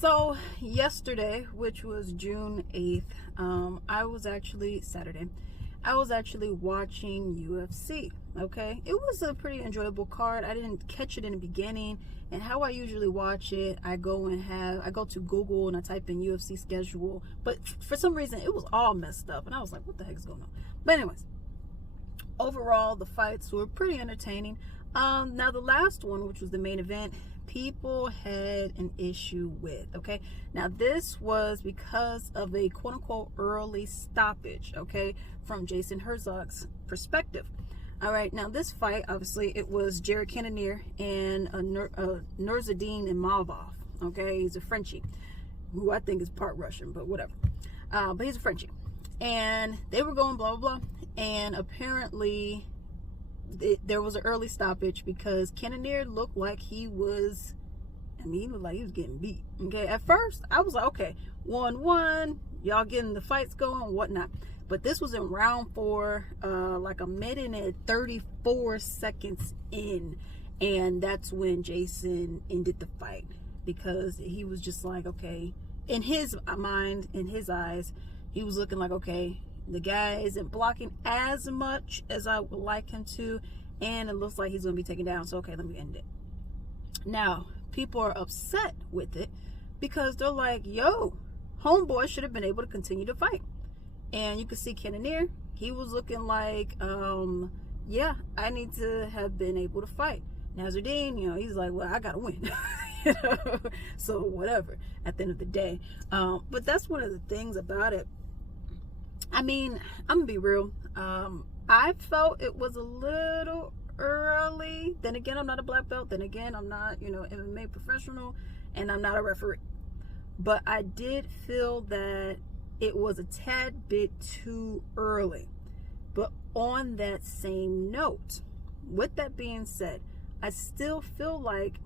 So yesterday, which was June 8th, Saturday, I was actually watching UFC. Okay, it was a pretty enjoyable card. I didn't catch it in the beginning, and how I usually watch it, I go to Google and I type in UFC schedule, but for some reason it was all messed up, and I was like, what the heck is going on? But anyways, overall the fights were pretty entertaining. Now the last one, which was the main event, people had an issue with. Okay, now this was because of a quote-unquote early stoppage, okay, from Jason Herzog's perspective. All right, now this fight, obviously it was Cannonier and Nurmagomedov Imavov. Okay, he's a Frenchie who I think is part Russian, but whatever. But he's a Frenchie, and they were going blah blah blah, and apparently there was an early stoppage because Cannonier looked like he was getting beat. Okay, at first I was like, okay, 1-1, y'all getting the fights going, whatnot. But this was in round 4, like a minute and 34 seconds in, and that's when Jason ended the fight, because he was just like, okay, in his mind, in his eyes, he was looking like, okay, the guy isn't blocking as much as I would like him to, and it looks like he's going to be taken down, so okay, let me end it. Now, people are upset with it because they're like, yo, homeboy should have been able to continue to fight. And you can see Cannonier, he was looking like, yeah, I need to have been able to fight. Nazardine, he's like, well, I got to win. So whatever, at the end of the day. But that's one of the things about it. I mean, I'm gonna be real. I felt it was a little early. Then again, I'm not a black belt. Then again, I'm not, MMA professional, and I'm not a referee. But I did feel that it was a tad bit too early. But on that same note, with that being said, I still feel like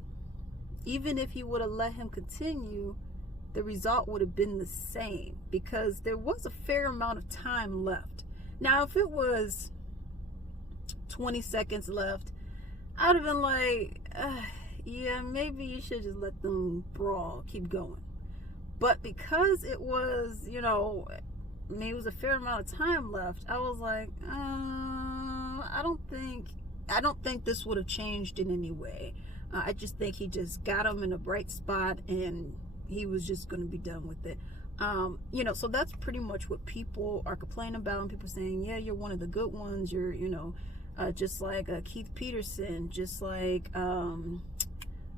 even if he would have let him continue, the result would have been the same, because there was a fair amount of time left. Now, if it was 20 seconds left, I'd have been like, yeah, maybe you should just let them brawl, keep going. But because it was, it was a fair amount of time left, I was like, I don't think this would have changed in any way. I just think he just got him in a bright spot, and he was just going to be done with it. So that's pretty much what people are complaining about, and people saying, yeah, you're one of the good ones. You're, just like Keith Peterson, just like,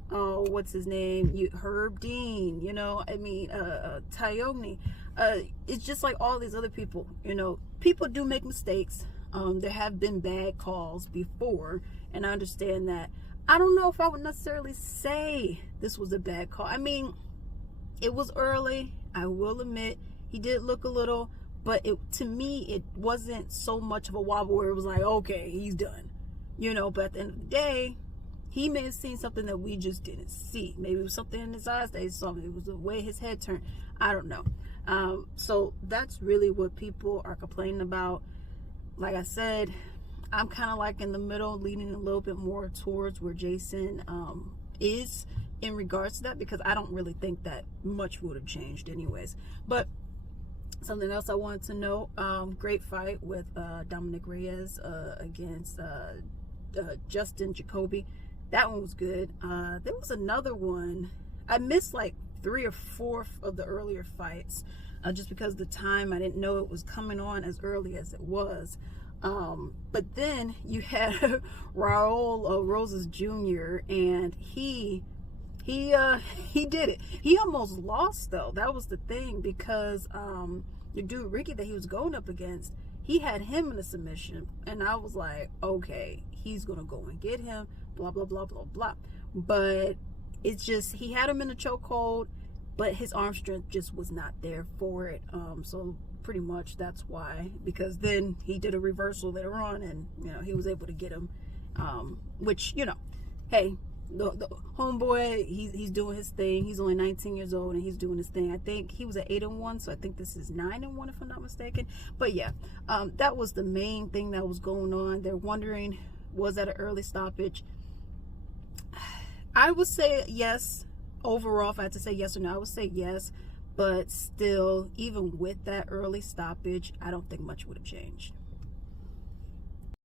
what's his name? Herb Dean, Tyone. It's just like all these other people, people do make mistakes. There have been bad calls before, and I understand that. I don't know if I would necessarily say this was a bad call. I mean, it was early, I will admit. He did look a little, but to me, it wasn't so much of a wobble where it was like, okay, he's done. But at the end of the day, he may have seen something that we just didn't see. Maybe it was something in his eyes that he saw. Maybe it was the way his head turned. I don't know. So that's really what people are complaining about. Like I said, I'm kind of like in the middle, leaning a little bit more towards where Jason is in regards to that, because I don't really think that much would have changed anyways. But something else I wanted to know, great fight with Dominic Reyes against Justin Jacoby. That one was good. There was another one. I missed like 3 or 4 of the earlier fights just because of the time. I didn't know it was coming on as early as it was. But then you had Raul Rosas Jr. and he did it. He almost lost though. That was the thing, because the dude Ricky that he was going up against, he had him in a submission, and I was like, okay, he's gonna go and get him, blah blah blah blah blah. But it's just, he had him in a chokehold, but his arm strength just was not there for it. So pretty much that's why, because then he did a reversal later on, and he was able to get him, which, hey, the homeboy, he's doing his thing. He's only 19 years old, and he's doing his thing. I think he was at 8-1, so I think this is 9-1 if I'm not mistaken. But yeah, that was the main thing that was going on. They're wondering, was that an early stoppage? I would say yes, overall, if I had to say yes or no, I would say yes. But still, even with that early stoppage, I don't think much would have changed.